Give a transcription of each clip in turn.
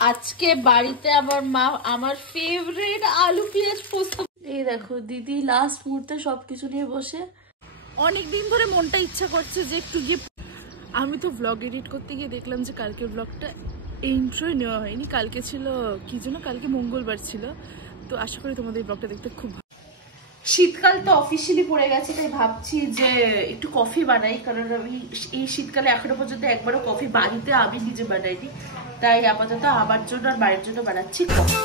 আজকে বাড়িতে আমার মা আমার ফেভারিট আলু পেঁয়াজ পোস্ত। এই দেখো দিদি লাস্ট মুহূর্তে সবকিছু নিয়ে বসে। অনেকদিন ধরে মনটা ইচ্ছা করছে যে একটু গিয়ে, আমি তো ব্লগ এডিট করতে গিয়ে দেখলাম যে কালকের ব্লগটা ইন্ট্রোই নেওয়া হয়নি। কালকে ছিল কি যেন, কালকে মঙ্গলবার ছিল। তো আশা করি তোমাদের এই ব্লগটা দেখতে খুব ভালো। শীতকাল তো অফিসিয়ালি পড়ে গেছে, তাই ভাবছি যে একটু কফি বানাই, কারণ আমি এই শীতকালে এখনো পর্যন্ত একবারও কফি বাড়িতে আমি নিজে বানাইনি। তাই আপাতত আমার জন্য আর বাড়ির জন্য বানাচ্ছি কফি।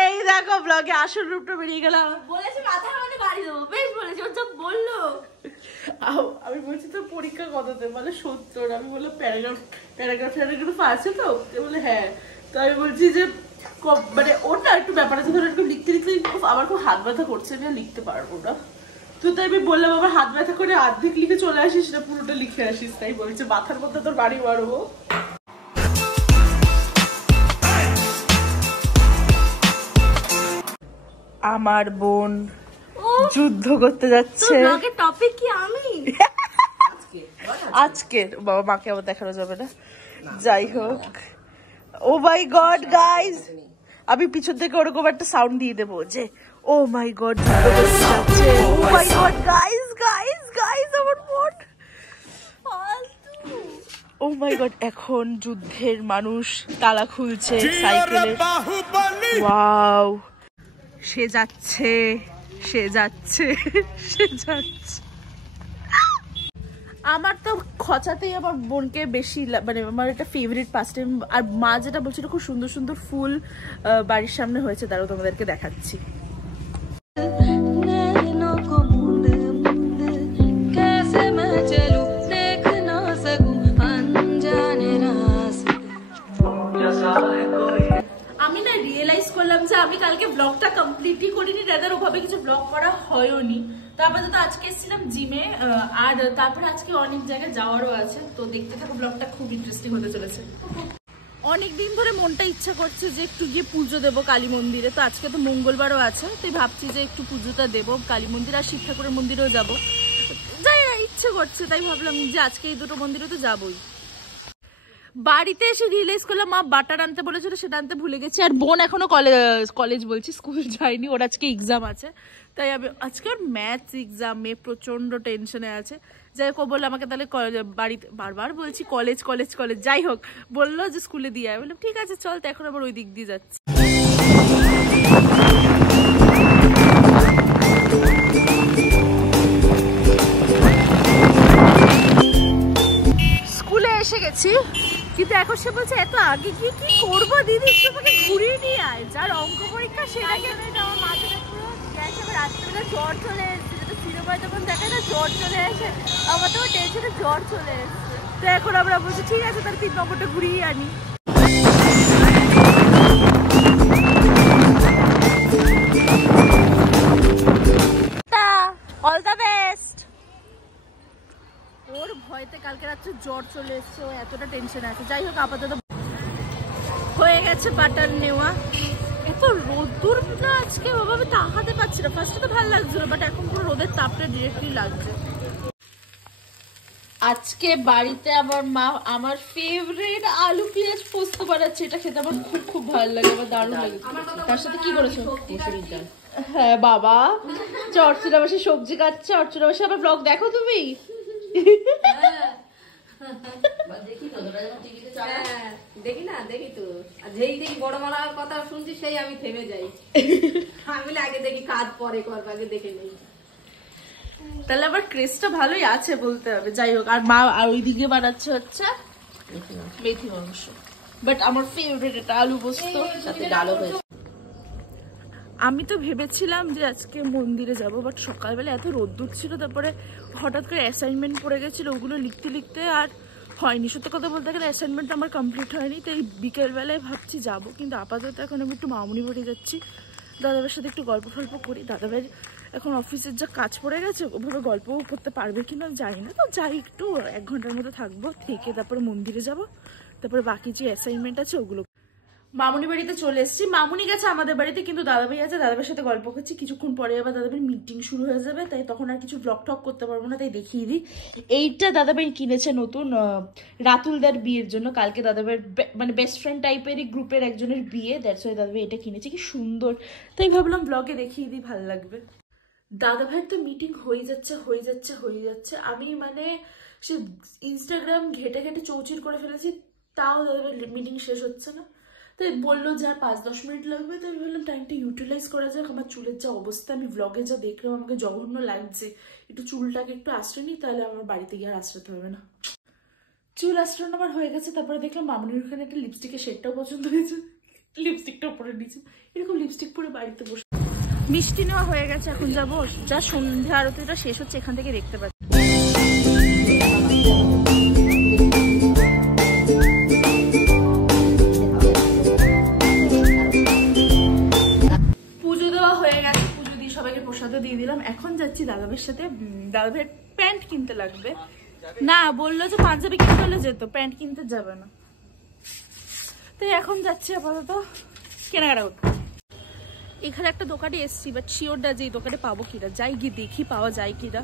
এই দেখো ব্লগে আসল রূপটা বেরিয়ে গেলাম। বলেছি মাথায় মানে বাড়ি দেবো, বেশ বলেছি, ও সব বললো। আমি বলছি তোর পরীক্ষা কততে, বলে 70। আমি বললাম প্যারাগ্রাফ আছে তো, বলে হ্যাঁ। তো আমি বলছি যে মানে ওর না একটু ব্যাপার আছে, ধরো একটু লিখতে আমার খুব হাত ব্যথা করছে, আমি লিখতে পারবো না। তো তাই আমি বললাম আমার হাত ব্যথা করে অর্ধেক লিখে চলে আসিস না, পুরোটা লিখে আসিস। তাই বলছে মাথার মধ্যে তোর বাড়ি মারবো। আমার বোন যুদ্ধ করতে যাচ্ছে। টপিক কি আমি আজকের বাবা মাকে আবার দেখানো যাবে না, যাই হোক। ও মাই গড গাইজ, আমি পিছন থেকে ওরকম একটা সাউন্ড দিয়ে দেবো যে ও মাই গড যুদ্ধ করতে যাচ্ছে। ও মাই গড গাইজ গাইজ গাইজ, আমার বোন ও মাই গড। এখন যুদ্ধের মানুষ তালা খুলছে সাইকেলের। ওয়াও, সে যাচ্ছে সে যাচ্ছে সে যাচ্ছে। আমার তো খচাতেই আমার বোনকে বেশি, মানে আমার একটা ফেভারিট পাস টাইম। আর মা যেটা বলছিল খুব সুন্দর সুন্দর ফুল বাড়ির সামনে হয়েছে, তারও তোমাদেরকে দেখাচ্ছি। আমি না রিয়েলাইজ করলাম যে আমি কালকে ব্লগটা কমপ্লিটই করিনি, রাদার ওভাবে কিছু ব্লগ করা হয়ওনি। তো আপাতত আজকে এসেছিলাম জিমে, আর তারপরে আজকে অনেক জায়গায় যাওয়ারও আছে। তো দেখতে থাকো, ব্লগটা খুব ইন্টারেস্টিং হতে চলেছে। অনেকদিন ধরে মনটা ইচ্ছা করছে যে একটু গিয়ে পুজো দেবো কালী মন্দিরে। তো আজকে তো মঙ্গলবারও আছে, তাই ভাবছি যে একটু পুজোটা দেবো কালী মন্দির আর শিব ঠাকুরের মন্দিরেও যাবো। যাই না, ইচ্ছে করছে, তাই ভাবলাম যে আজকে এই দুটো মন্দিরে তো যাবোই। বাড়িতে এসে রিয়েলাইজ করলাম মা বাটার আনতে বলেছিল, সেটা আনতে ভুলে গেছি। আর বোন এখনো কলেজ বলছি স্কুল যায়নি, ওর আজকে এক্সাম আছে। তাই আমি আজকে ওর ম্যাথস এক্সামে প্রচন্ড টেনশনে আছে। যাই হোক, ও বললো আমাকে তাহলে বাড়িতে, বারবার বলছি কলেজ কলেজ কলেজ, যাই হোক বললো যে স্কুলে দিয়ে আয়। বললাম ঠিক আছে চল। তো এখন আবার ওই দিক দিয়ে যাচ্ছি। স্কুলে এসে গেছি, কিন্তু এখন সে বলছে এত আগে গিয়ে কি করবো দিদি, একটু আমাকে ঘুরিয়ে নিয়ে আয়। যার অঙ্ক পরীক্ষা সেটাকে আমার মাথাটা পুরো গেছে। আবার রাত্রিবেলা জ্বর চলে এসছে, যেটা সিনেমায় যখন দেখে না জ্বর চলে আসে, আমার তো টেনশনে জ্বর চলে এসছে। তো এখন আমরা বলছি ঠিক আছে তার 3 নম্বরটা ঘুরিয়ে আনি। All the best. ওর ভয়তে কালকে রাত্রে জ্বর চলে এসছে, ও এতটা টেনশনে আছে। যাই হোক আপাতত হয়ে গেছে বাটার নেওয়া। এত রোদ্দুর না আজকে বাবা, আমি তাকাতে পারছি না। ফার্স্টে তো ভালো লাগছিল, বাট এখন পুরো রোদের তাপটা ডিরেক্টলি লাগছে। আজকে বাড়িতে আমার মা আমার ফেভারিট আলু পেঁয়াজ পোস্ত বানাচ্ছে। এটা খেতে আমার খুব খুব ভালো লাগে, আমার দারুণ লাগে। তার সাথে কি করেছো? মুসুরির ডাল। হ্যাঁ বাবা, অর্চনা বসে সবজি কাটছে। অর্চনা বসে আমার ব্লগ দেখো তুমি? দেখি না, দেখি তো, যেই দেখি বড় মালার কথা শুনছি সেই আমি থেমে যাই। আমি আগে দেখি কাজ পরে করবো, আগে দেখে নেই। তাহলে আবার ক্রেজটা ভালোই আছে বলতে হবে। যাই হোক, আর মা আর ওইদিকে বানাচ্ছে হচ্ছে মেথি মাংস। বাট আমার ফেভারিট এটা আলু পোস্ত, সাথে ডালও হয়েছে। আমি তো ভেবেছিলাম যে আজকে মন্দিরে যাব, বাট সকালবেলা এত রোদ্দুর ছিল, তারপরে হঠাৎ করে অ্যাসাইনমেন্ট পড়ে গেছিলো, ওগুলো লিখতে লিখতে আর হয়নি। সত্যি কথা বলতে গেলে অ্যাসাইনমেন্ট আমার কমপ্লিট হয়নি। তাই বিকেলবেলায় ভাবছি যাব, কিন্তু আপাতত এখন আমি একটু মামুনি বাড়ি যাচ্ছি, দাদাভাইয়ের সাথে একটু গল্প ফল্প করি। দাদাভাইয়ের এখন অফিসের যা কাজ পড়ে গেছে, ওভাবে গল্পও করতে পারবে কিনা জানি না। তো যাই, একটু 1 ঘন্টার মতো থাকবো, থেকে তারপরে মন্দিরে যাব, তারপরে বাকি যে অ্যাসাইনমেন্ট আছে ওগুলো। মামুনি বাড়িতে চলে এসেছি। মামুনি গেছে আমাদের বাড়িতে, কিন্তু দাদাভাই আছে, দাদাভাইয়ের সাথে গল্প করছি। কিছুক্ষণ পরে আবার দাদাভাইয়ের মিটিং শুরু হয়ে যাবে, তাই তখন আর কিছু ব্লগ টক করতে পারবো না, তাই দেখিয়ে দিই। এইটা দাদাভাই কিনেছে নতুন রাতুলদার বিয়ের জন্য। কালকে দাদাভাইয়ের মানে বেস্ট ফ্রেন্ড টাইপেরই গ্রুপের একজনের বিয়ে, দ্যাটস ওয়াই দাদাভাই এটা কিনেছে। কি সুন্দর, তাই ভাবলাম ব্লগে দেখিয়ে দিই, ভালো লাগবে। দাদাভাইয়ের তো মিটিং হয়ে যাচ্ছে। আমি মানে সে ইনস্টাগ্রাম ঘেটে ঘেটে চৌচির করে ফেলেছি, তাও দাদাভাইয়ের মিটিং শেষ হচ্ছে না। তাই বললো যে আর 5-10 মিনিট লাগবে, তাই বললাম টাইমটা ইউটিলাইজ করা যাক। আমার চুলের যা অবস্থা, আমি ব্লগে যা দেখলাম আমাকে জঘন্য লাগছে, একটু চুলটাকে একটু আশ্রয় নিই, তাহলে আমার বাড়িতে গিয়ে আর আশ্রাতে হবে না। চুল আশ্রয় আমার হয়ে গেছে। তারপরে দেখলাম মামুনির ওখানে একটা লিপস্টিকের শেডটাও পছন্দ হয়েছে, লিপস্টিকটা পরে নিয়েছে। এরকম লিপস্টিক পরে বাড়িতে বসে মিষ্টি নেওয়া হয়ে গেছে, এখন যাবো। যা সন্ধ্যা আরতিটা শেষ হচ্ছে এখান থেকে দেখতে পাচ্ছি। পুজো দেওয়া হয়ে গেছে, পুজো দিয়ে সবাইকে প্রসাদও দিয়ে দিলাম। এখন যাচ্ছি দাদাভাইয়ের সাথে, দাদাভাইয়ের প্যান্ট কিনতে লাগবে। না, বললো যে পাঞ্জাবি কিনতে হলে যেত, প্যান্ট কিনতে যাবে না। তাই এখন যাচ্ছি আপাতত কেনাকাটা করতে। এখানে একটা দোকানে এসছি, বাট শিওর না যে এই দোকানে পাবো কিনা, যাই গিয়ে দেখি পাওয়া যায় কিনা।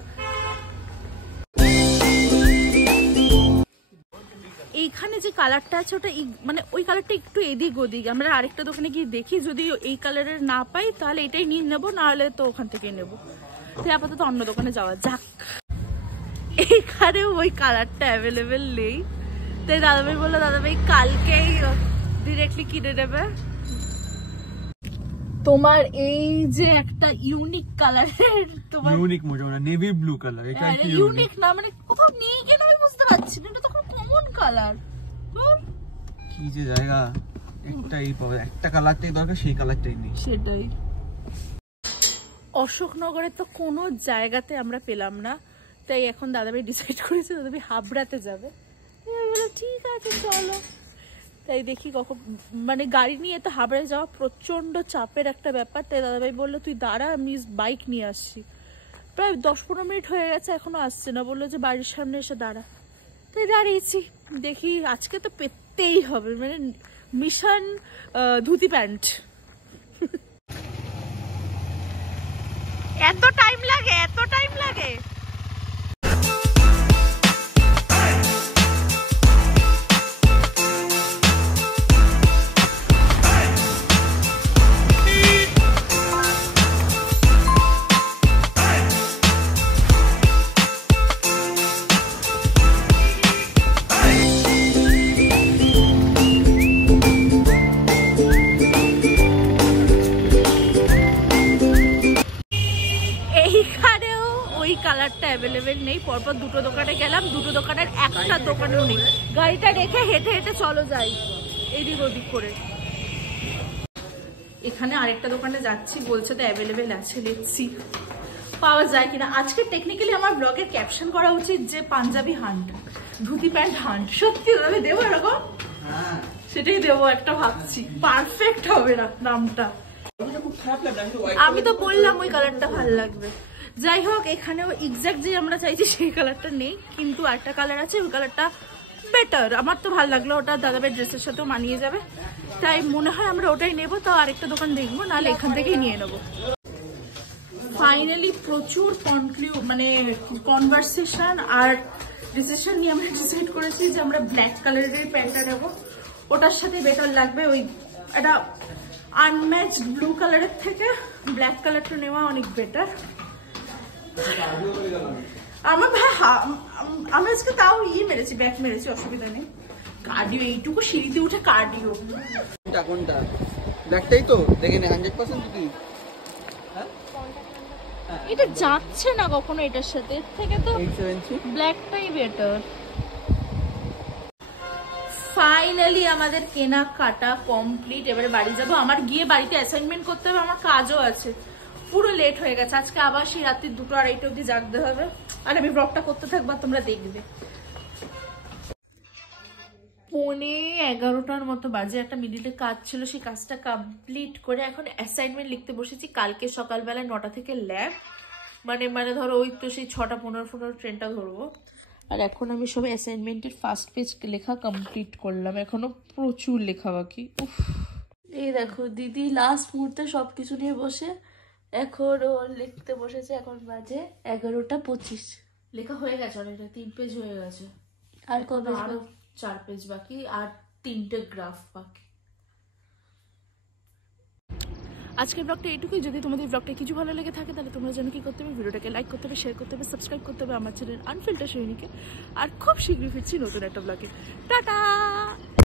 এইখানে যে কালারটা আছে ওটা মানে ওই কালারটা একটু এদিক ওদিক। আমরা আরেকটা দোকানে গিয়ে দেখি, যদি এই কালারের না পাই তাহলে এটাই নিয়ে নেবো, না হলে তো ওখান থেকে নেবো। তাই আপাতত অন্য দোকানে যাওয়া যাক। এইখানেও ওই কালারটা অ্যাভেলেবেল নেই, তাই দাদাভাই বললো দাদাভাই কালকেই ডিরেক্টলি কিনে নেবে। তোমার এই যে একটা ইউনিক কালারের, তোমার ইউনিক মোজা না, নেভি ব্লু কালার, এটা কি ইউনিক না, মানে কোথাও নেই কেন আমি বুঝতে পারছি না, এটা তো খুব কমন কালার। কি যে জায়গা, একটাই পাবে, একটা কালারটাই দরকার, সেই কালারটাই নেই। সেটাই। অশোকনগরে তো কোনো জায়গাতে আমরা পেলাম না, তাই এখন দাদাভাই ডিসাইড করেছে দাদাভাই হাবড়াতে যাবে। ঠিক আছে চলো, তাই দেখি কখন, মানে গাড়ি নিয়ে তো হাবড়ায় যাওয়া প্রচন্ড চাপের একটা ব্যাপার। তাই দাদাভাই বললো তুই দাঁড়া, আমি বাইক নিয়ে আসছি। প্রায় 10-15 মিনিট হয়ে গেছে, এখনো আসছে না। বললো যে বাড়ির সামনে এসে দাঁড়া, তাই দাঁড়িয়েছি। দেখি আজকে তো পেতেই হবে, মানে মিশন ধুতি প্যান্ট। এত টাইম লাগে। এইখানেও ওই কালারটা অ্যাভেলেবেল নেই। পরপর দুটো দোকানে গেলাম, দুটো দোকানের একটা দোকানেও নেই। গাড়িটা রেখে হেঁটে হেঁটে চলো যাই এদিক ওদিক করে। এখানে আরেকটা দোকানে যাচ্ছি, বলছে তো অ্যাভেলেবেল আছে, দেখছি পাওয়া যায় কিনা। আজকে টেকনিক্যালি আমার ব্লগের ক্যাপশন করা উচিত যে Punjabi hunt, dhoti pant hunt. সত্যি আমি দেবো এরকম, সেটাই দেবো একটা, ভাবছি পারফেক্ট হবে না নামটা। আমি তো বললাম ওই কালারটা ভালো লাগবে। যাই হোক, এখানেও এক্সাক্ট যে আমরা চাইছি সেই কালারটা নেই, কিন্তু একটা কালার আছে, ওই কালারটা বেটার। আমার তো ভালো লাগলো, ওটা দাদাভাইয়ের ড্রেসের সাথেও মানিয়ে যাবে, তাই মনে হয় আমরা ওটাই নেবো। তাও আরেকটা দোকান দেখবো, নাহলে এখান থেকেই নিয়ে নেবো। ফাইনালি প্রচুর মানে কনভারসেশন আর ডিসিশন নিয়ে আমরা ডিসাইড করেছি যে আমরা ব্ল্যাক কালারের প্যান্টটা নেবো, ওটার সাথে বেটার লাগবে। ওই একটা আনম্যাচড ব্লু কালারের থেকে ব্ল্যাক কালারটা নেওয়া অনেক বেটার। আমার আমি আজকে তাও মেরেছি, ব্যাক মেরেছি, অসুবিধা নেই। কার্ডিও, এইটুকু সিঁড়িতে উঠে কার্ডিও। কোনটা ব্ল্যাকটাই তো দেখে নে, 100% যদি এটা যাচ্ছে না কখনো এটার সাথে, এর থেকে তো ব্ল্যাকটাই বেটার। ফাইনালি আমাদের কেনাকাটা কমপ্লিট, এবারে বাড়ি যাবো। আমার গিয়ে বাড়িতে অ্যাসাইনমেন্ট করতে হবে, আমার কাজও আছে। পুরো লেট হয়ে গেছে আজকে, আবার সেই রাত্রি 2-2:30 অব্দি জাগতে হবে। আর আমি ব্লগটা করতে থাকবো, তোমরা দেখবে। 11:15 মতো বাজে, একটা মিনিটের কাজ ছিল, সেই কাজটা কমপ্লিট করে এখন অ্যাসাইনমেন্ট লিখতে বসেছি। কালকে সকালবেলা 9টা থেকে ল্যাব, মানে ধরো ওই তো সেই 6:15 ট্রেনটা ধরবো। আর এখন আমি সব অ্যাসাইনমেন্টের ফার্স্ট পেজ লেখা কমপ্লিট করলাম, এখনো প্রচুর লেখা বাকি। উফ। এই দেখো দিদি লাস্ট মুহূর্তে সবকিছু নিয়ে বসে এখন ও লিখতে বসেছে। এখন বাজে 11:25। লেখা হয়ে গেছে অনেকটা, 3 পেজ হয়ে গেছে। আর কবে? আরো 4 পেজ বাকি, আর 3টে গ্রাফ বাকি। আজকের ব্লগটা এইটুকুই। যদি তোমাদের ব্লগটা কিছু ভালো লেগে থাকে তাহলে তোমরা যেন কি করতে হবে, ভিডিওটাকে লাইক করতে হবে, শেয়ার করতে হবে, সাবস্ক্রাইব করতে হবে আমার চ্যানেল আনফিল্টার সৈনিকে। আর খুব শীঘ্রই ফিরছি নতুন একটা ব্লগে। টাটা।